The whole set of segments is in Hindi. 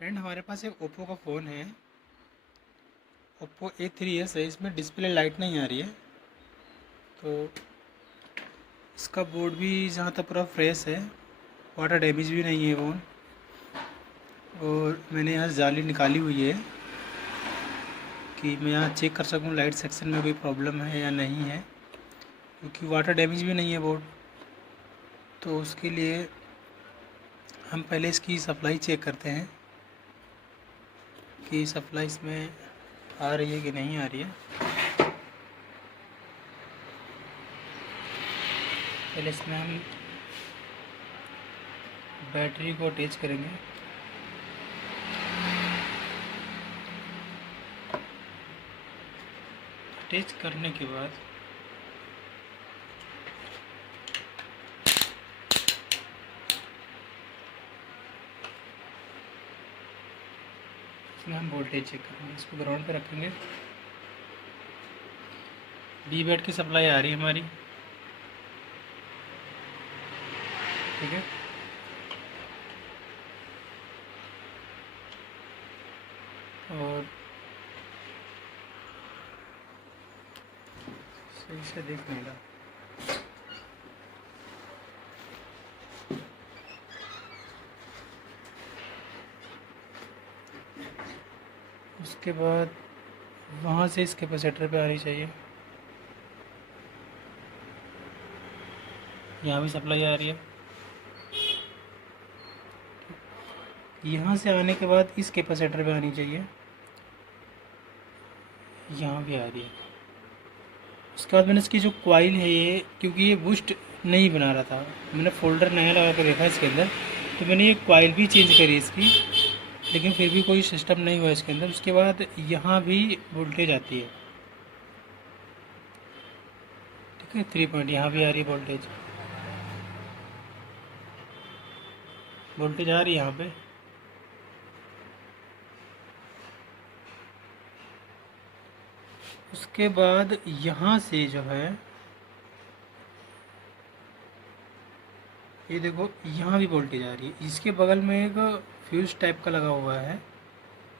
फ्रेंड, हमारे पास एक ओप्पो का फ़ोन है, ओप्पो A3s है। इसमें डिस्प्ले लाइट नहीं आ रही है। तो इसका बोर्ड भी जहाँ तक पूरा फ्रेश है, वाटर डैमेज भी नहीं है फ़ोन। और मैंने यहाँ जाली निकाली हुई है कि मैं यहाँ चेक कर सकूँ लाइट सेक्शन में कोई प्रॉब्लम है या नहीं है, क्योंकि वाटर डैमेज भी नहीं है बोर्ड। तो उसके लिए हम पहले इसकी सप्लाई चेक करते हैं कि सप्लाई इसमें आ रही है कि नहीं आ रही है। पहले इसमें हम बैटरी को अटैच करेंगे। अटैच करने के बाद इसमें हम वोल्टेज चेक करेंगे। इसको ग्राउंड पे रखेंगे। बी बैट की सप्लाई आ रही है हमारी, ठीक है। और सही से देख नहीं रहा। उसके बाद वहाँ से इस कैपेसिटर पे आनी चाहिए। यहाँ भी सप्लाई आ रही है। यहाँ से आने के बाद इस कैपेसिटर पे आनी चाहिए। यहाँ भी आ रही है। उसके बाद मैंने इसकी जो कॉइल है ये, क्योंकि ये बूस्ट नहीं बना रहा था, मैंने फ़ोल्डर नया लगा कर देखा इसके अंदर, तो मैंने ये कॉइल भी चेंज करी इसकी, लेकिन फिर भी कोई सिस्टम नहीं हुआ इसके अंदर। उसके बाद यहाँ भी वोल्टेज आती है, ठीक है। 3 पॉइंट यहाँ भी आ रही है वोल्टेज। वोल्टेज आ रही है यहाँ पे। उसके बाद यहाँ से जो है, ये देखो यहाँ भी वोल्टेज आ रही है। इसके बगल में एक फ्यूज टाइप का लगा हुआ है,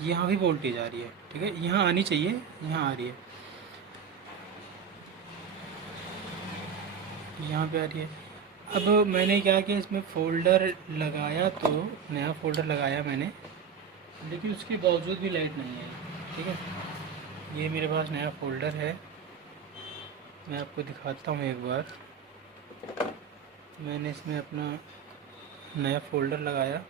यहाँ भी वोल्टेज आ रही है, ठीक है। यहाँ आनी चाहिए, यहाँ आ रही है, यहाँ पे आ रही है। अब मैंने क्या किया, इसमें फ़ोल्डर लगाया, तो नया फ़ोल्डर लगाया मैंने, लेकिन उसके बावजूद भी लाइट नहीं आई, ठीक है। ये मेरे पास नया फ़ोल्डर है, मैं आपको दिखाता हूँ एक बार। मैंने इसमें अपना नया फ़ोल्डर लगाया।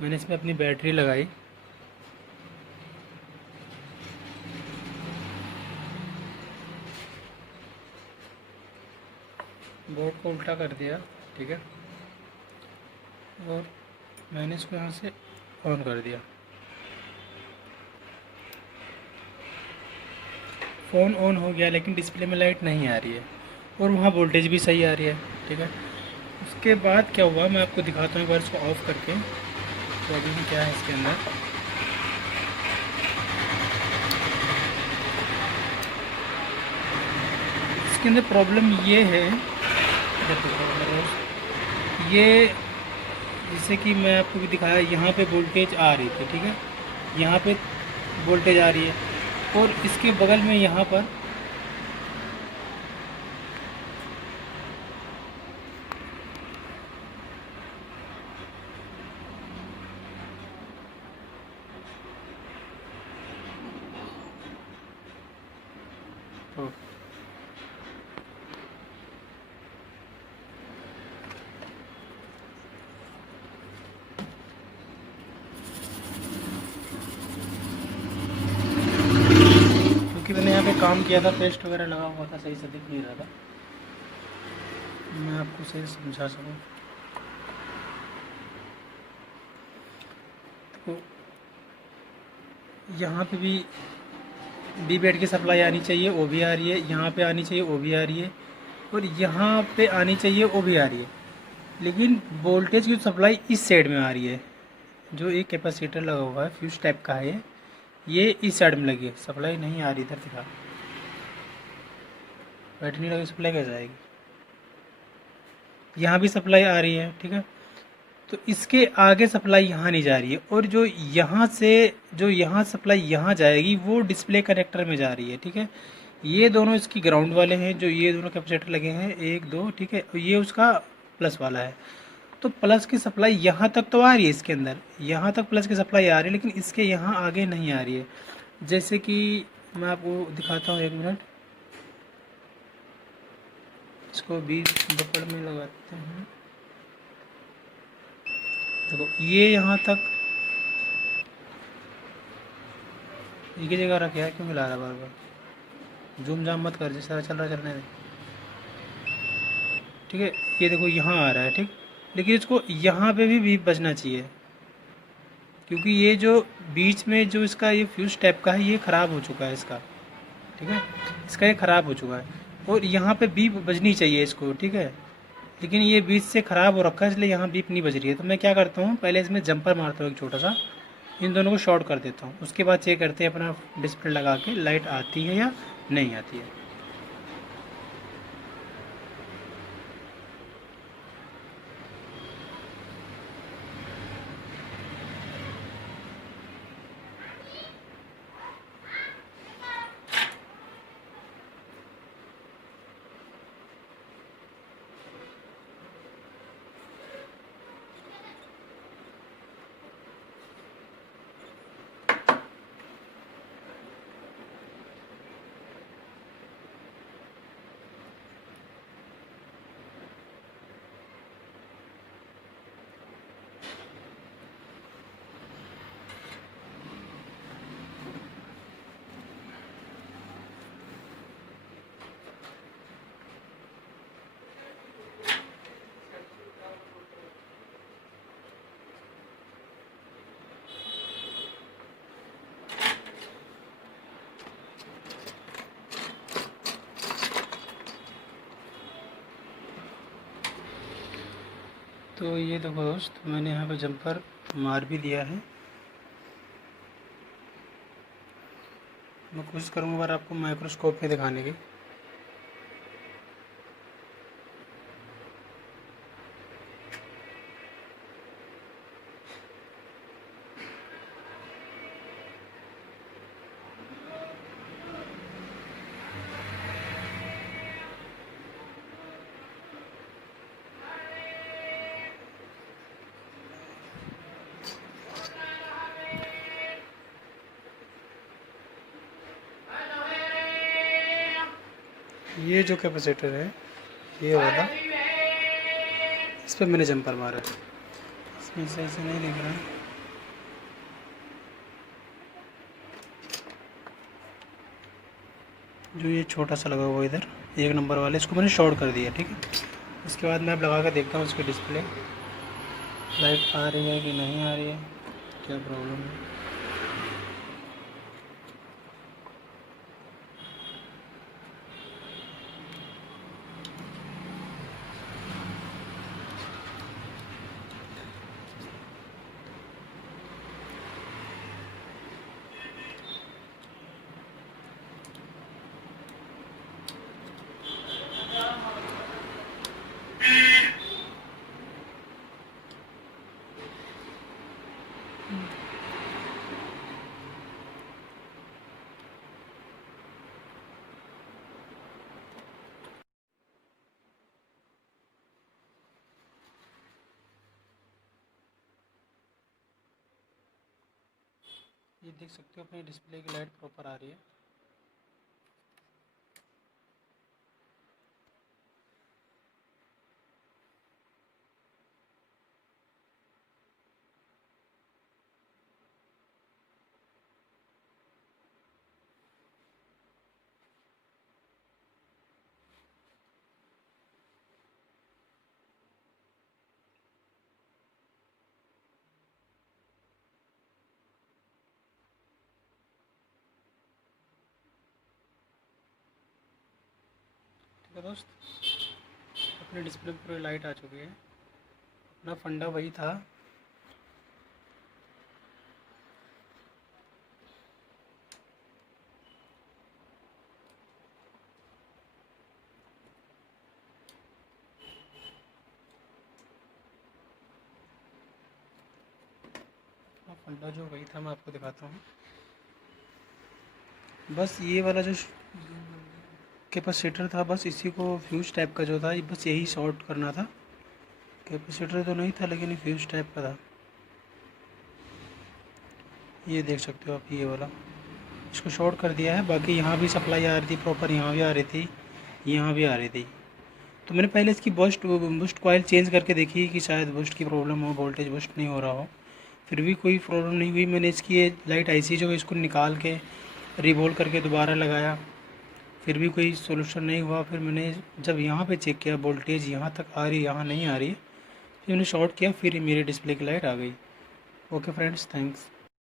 मैंने इसमें अपनी बैटरी लगाई। बोर्ड को उल्टा कर दिया, ठीक है। और मैंने इसको यहाँ से ऑन कर दिया। फ़ोन ऑन हो गया, लेकिन डिस्प्ले में लाइट नहीं आ रही है, और वहाँ वोल्टेज भी सही आ रही है, ठीक है। उसके बाद क्या हुआ, मैं आपको दिखाता हूँ एक बार इसको ऑफ़ करके। तो अभी भी क्या है इसके अंदर, इसके अंदर प्रॉब्लम ये है, ये जैसे कि मैं आपको भी दिखाया, यहाँ पे वोल्टेज आ रही थी, ठीक है। यहाँ पे वोल्टेज आ रही है, और इसके बगल में यहाँ पर तो क्योंकि मैंने यहाँ पे काम किया था, पेस्ट वगैरह लगा हुआ था, सही से दिख नहीं रहा था। मैं आपको सही से समझा सकूँ तो यहाँ पे भी बी बैट की सप्लाई आनी चाहिए, वो भी आ रही है। यहाँ पे आनी चाहिए, वो भी आ रही है। और यहाँ पे आनी चाहिए, वो भी आ रही है। लेकिन वोल्टेज की सप्लाई इस साइड में आ रही है, जो एक कैपेसिटर लगा हुआ है, फ्यूज टाइप का है, ये इस साइड में लगी है, सप्लाई नहीं आ रही, इधर दिखा, बैटरी नहीं लगी, सप्लाई कैसे आएगी? यहाँ भी सप्लाई आ रही है, ठीक है। तो इसके आगे सप्लाई यहाँ नहीं जा रही है, और जो यहाँ से, जो यहाँ सप्लाई यहाँ जाएगी वो डिस्प्ले कनेक्टर में जा रही है, ठीक है। ये दोनों इसकी ग्राउंड वाले हैं, जो ये दोनों कैपेसिटर लगे हैं, एक दो, ठीक है, और ये उसका प्लस वाला है। तो प्लस की सप्लाई यहाँ तक तो आ रही है, इसके अंदर यहाँ तक प्लस की सप्लाई आ रही है, लेकिन इसके यहाँ आगे नहीं आ रही है। जैसे कि मैं आपको दिखाता हूँ, 1 मिनट, इसको 20 बपड़ में लगाते हैं। देखो ये यहाँ तक एक ही जगह रखे है, क्यों मिला रहा है बार बार? जूम जाम मत कर, जिस तरह चल रहा है चलने दे, ठीक है। ये देखो यहाँ आ रहा है, ठीक, लेकिन इसको यहाँ पे भी बचना चाहिए, क्योंकि ये जो बीच में जो इसका ये फ्यूज टाइप का है, ये ख़राब हो चुका है इसका, ठीक है, इसका ये ख़राब हो चुका है, और यहाँ पे बीप बजनी चाहिए इसको, ठीक है। लेकिन ये बीच से ख़राब हो रखा है, इसलिए यहाँ बीप नहीं बज रही है। तो मैं क्या करता हूँ, पहले इसमें जंपर मारता हूँ एक छोटा सा, इन दोनों को शॉर्ट कर देता हूँ, उसके बाद चेक करते हैं अपना डिस्प्ले लगा के लाइट आती है या नहीं आती है। तो ये देखो दोस्त, मैंने यहाँ पे जंपर मार भी दिया है। मैं कोशिश करूँगा बार आपको माइक्रोस्कोप में दिखाने की। ये जो कैपेसिटर है, ये वाला, इस पर मैंने जंपर मारा है, इसमें सही से नहीं दिख रहा है। जो ये छोटा सा लगा हुआ इधर 1 नंबर वाले, इसको मैंने शॉर्ट कर दिया, ठीक है। उसके बाद मैं अब लगा कर देखता हूँ इसकी डिस्प्ले लाइट आ रही है कि नहीं आ रही है, क्या प्रॉब्लम है। ये देख सकते हो अपनी डिस्प्ले की लाइट प्रॉपर आ रही है। ठीक है दोस्त, अपने डिस्प्ले पर पूरी लाइट आ चुकी है। अपना फंडा वही था, फंडा जो वही था, मैं आपको दिखाता हूँ। बस ये वाला जो कैपेसिटर था, बस इसी को फ्यूज टाइप का जो था, बस यही शॉर्ट करना था। कैपेसिटर तो नहीं था, लेकिन फ्यूज टाइप का था। ये देख सकते हो आप, ये वाला इसको शॉर्ट कर दिया है। बाकी यहाँ भी सप्लाई आ रही थी प्रॉपर, यहाँ भी आ रही थी, यहाँ भी आ रही थी। तो मैंने पहले इसकी बूस्ट कॉइल चेंज करके देखी कि शायद बूस्ट की प्रॉब्लम हो, वोल्टेज बूस्ट नहीं हो रहा हो। फिर भी कोई प्रॉब्लम नहीं हुई। मैंने इसकी ये लाइट आईसी जो है इसको निकाल के रिवोल्व करके दोबारा लगाया, फिर भी कोई सोल्यूशन नहीं हुआ। फिर मैंने जब यहाँ पे चेक किया, वोल्टेज यहाँ तक आ रही है, यहाँ नहीं आ रही है, फिर मैंने शॉर्ट किया, फिर मेरी डिस्प्ले की लाइट आ गई। Okay friends, thanks.